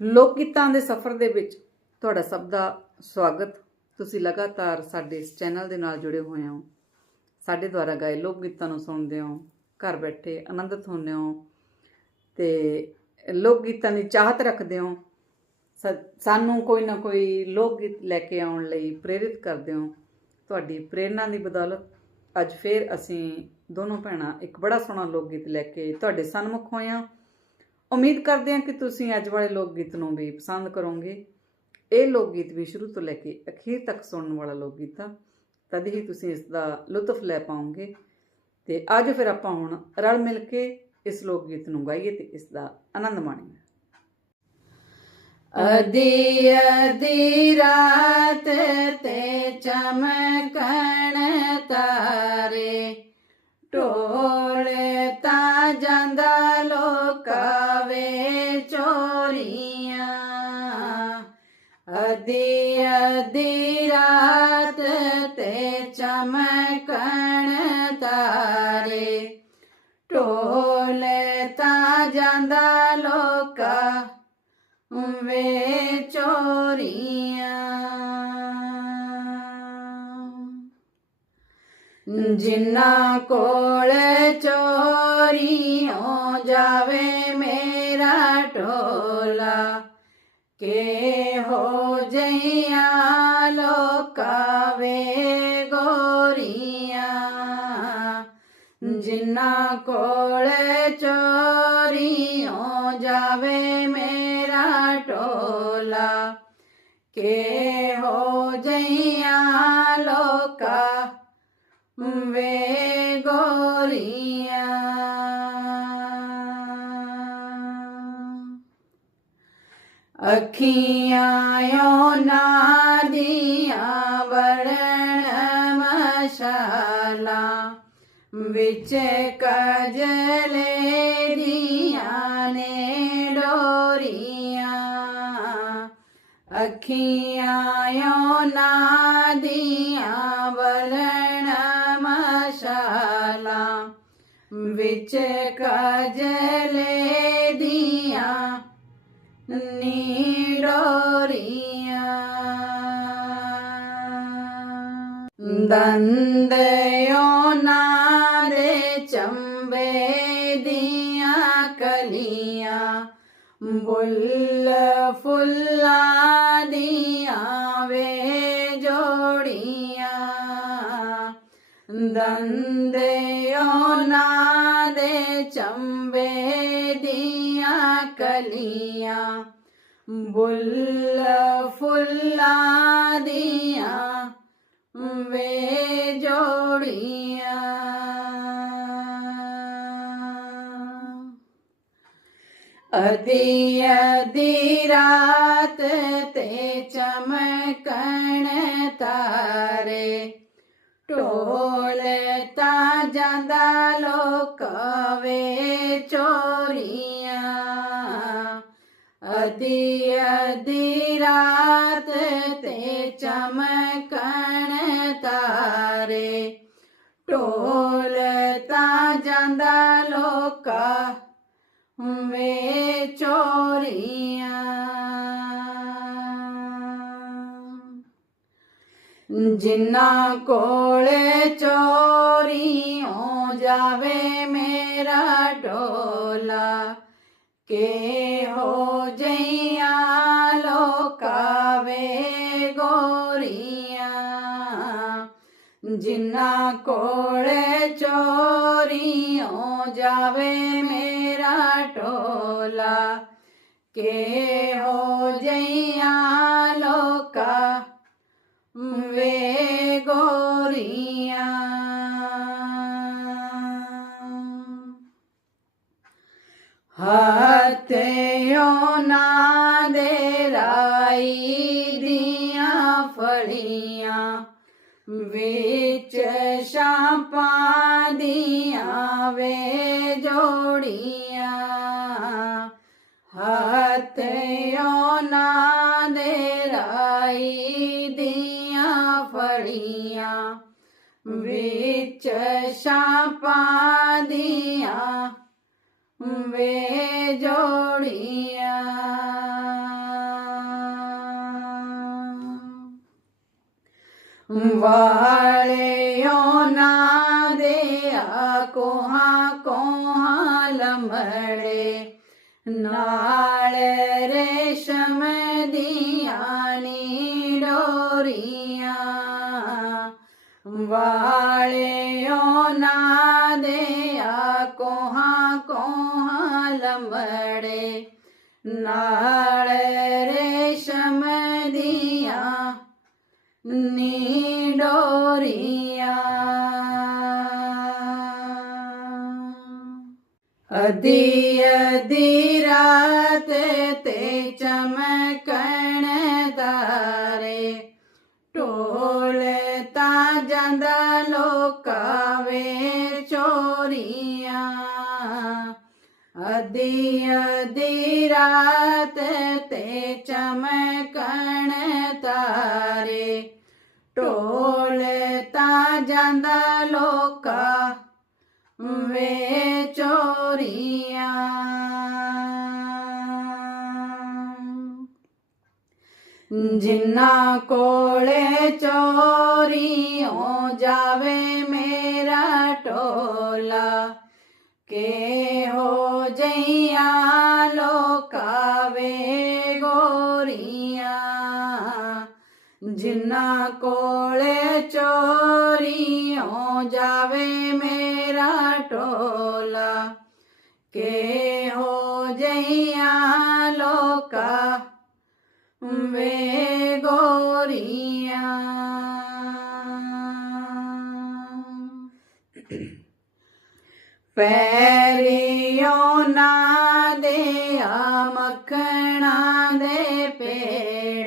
ਲੋਕ ਗੀਤਾਂ ਦੇ ਸਫ਼ਰ ਦੇ ਵਿੱਚ ਤੁਹਾਡਾ ਸਭ ਦਾ ਸਵਾਗਤ। ਤੁਸੀਂ ਲਗਾਤਾਰ ਸਾਡੇ ਇਸ ਚੈਨਲ ਦੇ ਨਾਲ ਜੁੜੇ ਹੋਏ ਹੋ। ਸਾਡੇ ਦੁਆਰਾ ਗਾਏ ਲੋਕ ਗੀਤਾਂ ਨੂੰ ਸੁਣਦੇ ਹੋ, ਘਰ ਬੈਠੇ ਆਨੰਦਿਤ ਹੁੰਦੇ ਹੋ ਤੇ ਲੋਕ ਗੀਤਾਂ ਦੀ ਚਾਹਤ ਰੱਖਦੇ ਹੋ। ਸਾਨੂੰ ਕੋਈ ਨਾ ਕੋਈ ਲੋਕ ਗੀਤ ਲੈ ਕੇ ਆਉਣ ਲਈ ਪ੍ਰੇਰਿਤ ਕਰਦੇ ਹੋ। ਤੁਹਾਡੀ ਪ੍ਰੇਰਣਾ ਦੀ ਬਦੌਲਤ ਅੱਜ ਫੇਰ ਅਸੀਂ ਦੋਨੋਂ ਭੈਣਾਂ ਇੱਕ ਬੜਾ ਸੋਹਣਾ ਲੋਕ ਗੀਤ ਲੈ ਕੇ ਤੁਹਾਡੇ ਸਨਮੁਖ ਹੋਏ ਹਾਂ। ਉਮੀਦ ਕਰਦੇ ਹਾਂ ਕਿ ਤੁਸੀਂ ਅੱਜ ਵਾਲੇ ਲੋਕ ਗੀਤ ਨੂੰ ਵੀ ਪਸੰਦ ਕਰੋਗੇ। ਇਹ ਲੋਕ ਗੀਤ ਵੀ ਸ਼ੁਰੂ ਤੋਂ ਲੈ ਕੇ ਅਖੀਰ ਤੱਕ ਸੁਣਨ ਵਾਲਾ ਲੋਕ ਗੀਤ ਆ। ਤਦ ਹੀ ਤੁਸੀਂ ਇਸ ਦਾ ਲੁਤਫ ਲੈ ਪਾਓਗੇ। ਤੇ ਅੱਜ ਫਿਰ ਆਪਾਂ ਹੁਣ ਰਲ ਮਿਲ ਕੇ ਇਸ ਲੋਕ ਗੀਤ ਨੂੰ ਗਾਈਏ ਤੇ ਇਸ ਦਾ ਆਨੰਦ ਮਾਣੀਏ। ਅਦੀ ਅਦੀ ਰਾਤ ਤੇ ਚਮਕਣ ਤਾਰੇ, ਢੋਲੇ ਤਾਂ ਜਾਂਦਾ ਅਦੀ ਅਦੀ ਰਾਤ ਤੇ ਚਮਕਣ ਤਾਰੇ। ਢੋਲ ਤਾਂ ਜਾਂਦਾ ਲੋਕਾਂ ਵੇ ਚੋਰੀਆਂ। ਜਿੰਨਾ ਕੋਲ ਚੋਰੀ ਹੋ ਜਾਵੇ ਮੇਰਾ ਢੋਲਾ ਕੇ ਹੋ ਜਈਆਂ ਲੋਕਾਂ ਵੇ ਗੋਰੀਆਂ ਜਿੰਨਾ ਕੋਲ ਚੋਰੀ ਹੋ ਜਾਵੇ ਮੇਰਾ ਟੋਲਾ ਕੇ ਹੋ ਜਈਆਂ ਲੋਕਾਂ ਵੇ ਅੱਖੀਆਂ ਯੋਨਾ ਦੀਆਂ ਵੜਨ ਮਸ਼ਾਲਾ ਵਿੱਚ ਕਜਲੇ ਦੀਆਂ ਨੇ ਡੋਰੀਆਂ। ਅੱਖੀਆਂ ਯੋਨਾ ਦੀਆਂ ਵਲਣ ਮਸ਼ਾਲਾ ਵਿੱਚ ਕਜਲੇ ਦੀਆਂ ਨੀ ਡੋਰੀਆਂ ਦੰਦ ਨਾ ਦੇ ਚੰਬੇ ਦੀਆਂ ਕਲੀਆਂ ਬੁੱਲ ਫੁੱਲਾਂ ਦੀਆਂ ਵੇ ਜੋੜੀਆਂ ਦੰਦ ਯੋਨਾ ਦੇ ਚੰਬੇ ਕਲੀਆਂ ਬੁੱਲ ਫੁੱਲਾਂ ਦੀਆਂ ਵੇ ਜੋੜੀਆਂ। ਅਦੀ ਅਦੀ ਰਾਤ ਤੇ ਚਮਕਣ ਤਾਰੇ, ਢੋਲ ਤਾਂ ਜਾਂਦਾ ਲੋਕ ਵੇ ਚੋਰੀਆਂ ਅਦੀ ਅਦੀ ਰਾਤ ਤੇ ਚਮਕਣ ਤਾਰੇ। ਢੋਲ ਤਾਂ ਜਾਂਦਾ ਲੋਕਾਂ ਵੇ ਚੋਰੀਆਂ। ਜਿੰਨਾ ਕੋਲ ਹੋ ਜਾਵੇ ਮੇਰਾ ਢੋਲਾ ਕੇ ਹੋ ਜਈਆਂ ਲੋਕਾਂ ਵੇ ਗੋਰੀਆਂ ਜਿੰਨਾ ਕੋਲ ਚੋਰੀਓ ਜਾਵੇ ਮੇਰਾ ਢੋਲਾ ਕੇ ਹੋ ਜਈਆਂ ਲੋਕਾਂ ਵੇ ਵਿੱਚ ਸ਼ਾਪਾਂ ਦੀਆਂ ਵੇ ਜੋੜੀਆਂ। ਹੱਥਿਓ ਨਾ ਦੇ ਰਾਈ ਦੀਆਂ ਫੜੀਆਂ। ਵਿੱਚ ਸ਼ਾਪਾਂ ਦੀਆਂ ਵੇ ਜੋੜੀਆਂ। ਵਾਲਿਓ ਨਾ ਦੇ ਆ ਕੋਹਾਂ ਕੋਹਾਂ ਲਮੜੇ, ਨਾਲ ਰੇਸ਼ਮ ਦੀਆਂ ਨੀ ਡੋਰੀਆਂ ਵਾਲਿਓ ਨਾ ਦੇ ਆ ਕੋਹਾਂ ਕੋਹਾਂ ਲਮੜੇ, ਨਾਲ ਰੇਸ਼ਮ ਦੀਆਂ ਨੀ ਅਦੀ ਅਦੀ ਰਾਤ ਤੇ ਚਮਕਣ ਤਾਰੇ। ਢੋਲ ਤਾਂ ਜਾਂਦਾ ਲੋਕਾਂ ਵੇ ਚੋਰੀਆਂ। ਅਦੀ ਅਦੀ ਰਾਤ ਤੇ ਚਮਕਣ ਤਾਰੇ। ਢੋਲ ਤਾਂ ਜਾਂਦਾ ਲੋਕਾਂ ਵੇ ਚੋਰੀਆਂ। ਜਿੰਨਾ ਕੋਲੇ ਚੋਰੀ ਹੋ ਜਾਵੇ ਮੇਰਾ ਟੋਲਾ ਕੇ ਹੋ ਜਈਆਂ ਜਿੰਨਾ ਕੋਲੇ ਚੋਰੀ ਹੋ ਜਾਵੇ ਮੇਰਾ ਟੋਲਾ ਕੇ ਹੋ ਜਈਆਂ ਲੋਕਾਂ ਵੇ ਗੋਰੀਆਂ ਪੈਰਿਓ ਨਾ ਦੇ ਆ ਮੱਖਣਾ ਦੇ ਪੇ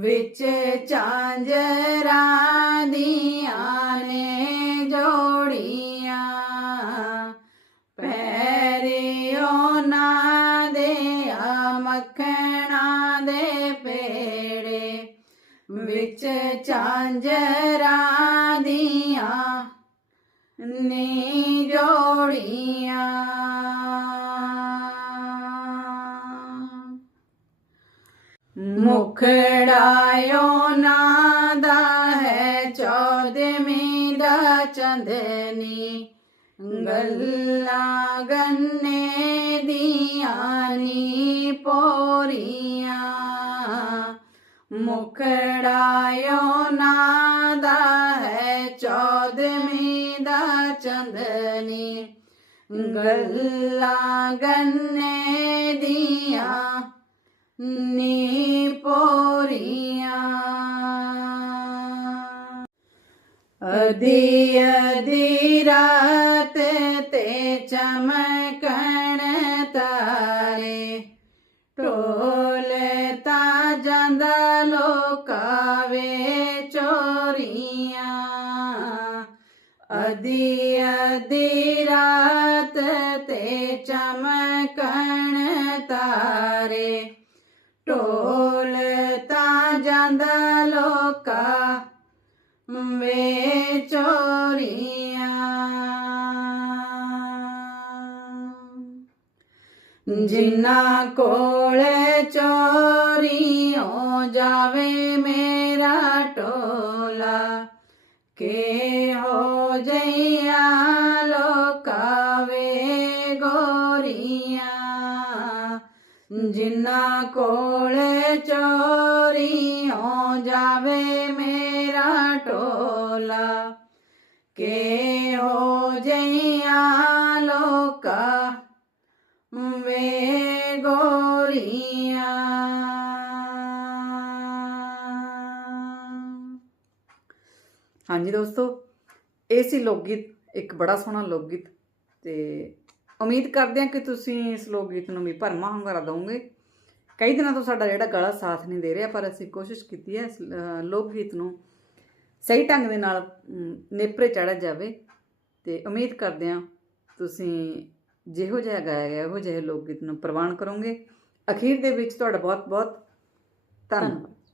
ਵਿੱਚ ਚਾਂਜਰਾਂ ਦੀਆਂ ਨੇ ਜੋੜੀਆਂ। ਪੈਰਿਓ ਨਾ ਦੇ ਆ, ਮੱਖਣਾ ਦੇ ਪੇੜੇ। ਵਿੱਚ ਚਾਂਜਰਾਂ ਦੀਆਂ ਨੀ ਮੁਖੜਾਇਓ ਨਾ ਦਾ ਹੈ ਚੌਦਵੀਂ ਦਾ ਚੰਦਨੀ। ਗੱਲਾਂ ਗੰਨੇ ਦੀਆਂ ਨੀ ਪੋਰੀਆਂ। ਮੁਖੜਾਇਓ ਨਾ ਦਾ ਹੈ ਚੌਦਵੀਂ ਦਾ ਚੰਦਨੀ। ਗੱਲਾਂ ਗੰਨੇ ਦੀਆਂ ਨੀ ਪੋਰੀਆਂ ਅਦੀ ਅਦੀ ਰਾਤ ਤੇ ਚਮਕਣ ਤਾਰੇ ਢੋਲ ਤਾਂ ਜਾਂਦਾ ਲੋਕਾਂ ਵੇ ਚੋਰੀਆਂ ਅਦੀ ਅਦੀ ਰਾਤ ਤੇ ਚਮਕਣ ਤਾਰੇ ਦਾ ਜਾਂਦਾ ਵੇ ਚੋਰੀਆਂ ਜਿੰਨਾ ਕੋਲੇ ਚੋਰੀ ਹੋ ਜਾਵੇ ਮੇਰਾ ਟੋਲਾ ਕੇ ਹੋ ਜਈਆਂ ਲੋਕਾਂ ਵੇ ਗੋਰੀਆਂ। ਜਿੰਨਾ ਕੋਲੇ ਚੋਰੀ ਵੇ ਗੋਰੀਆਂ। ਹਾਂਜੀ ਦੋਸਤੋ, ਇਹ ਸੀ ਲੋਕ ਗੀਤ ਇੱਕ ਬੜਾ ਸੋਹਣਾ ਲੋਕ ਗੀਤ ਤੇ ਉਮੀਦ ਕਰਦੇ ਹਾਂ ਕਿ ਤੁਸੀਂ ਇਸ ਲੋਕ ਗੀਤ ਨੂੰ ਵੀ ਭਰਮਾ ਹੁੰਗਾਰਾ ਦਿਓਗੇ ਕਈ ਦਿਨਾਂ ਤੋਂ ਸਾਡਾ ਜਿਹੜਾ ਗਲਾ ਸਾਥ ਨਹੀਂ ਦੇ ਰਿਹਾ, ਪਰ ਅਸੀਂ ਕੋਸ਼ਿਸ਼ ਕੀਤੀ ਹੈ ਇਸ ਲੋਕ ਗੀਤ ਨੂੰ ਸਹੀ ਢੰਗ ਦੇ ਨਾਲ ਨੇਪਰੇ ਚਾੜਿਆ ਜਾਵੇ ਤੇ ਉਮੀਦ ਕਰਦੇ ਹਾਂ ਤੁਸੀਂ ਜਿਹੋ ਜਿਹਾ ਗਾਇਆ ਗਿਆ, ਉਹੋ ਜਿਹੇ ਲੋਕ ਗੀਤ ਨੂੰ ਪ੍ਰਵਾਨ ਕਰੋਗੇ। ਅਖੀਰ ਦੇ ਵਿੱਚ ਤੁਹਾਡਾ ਬਹੁਤ ਬਹੁਤ ਧੰਨਵਾਦ।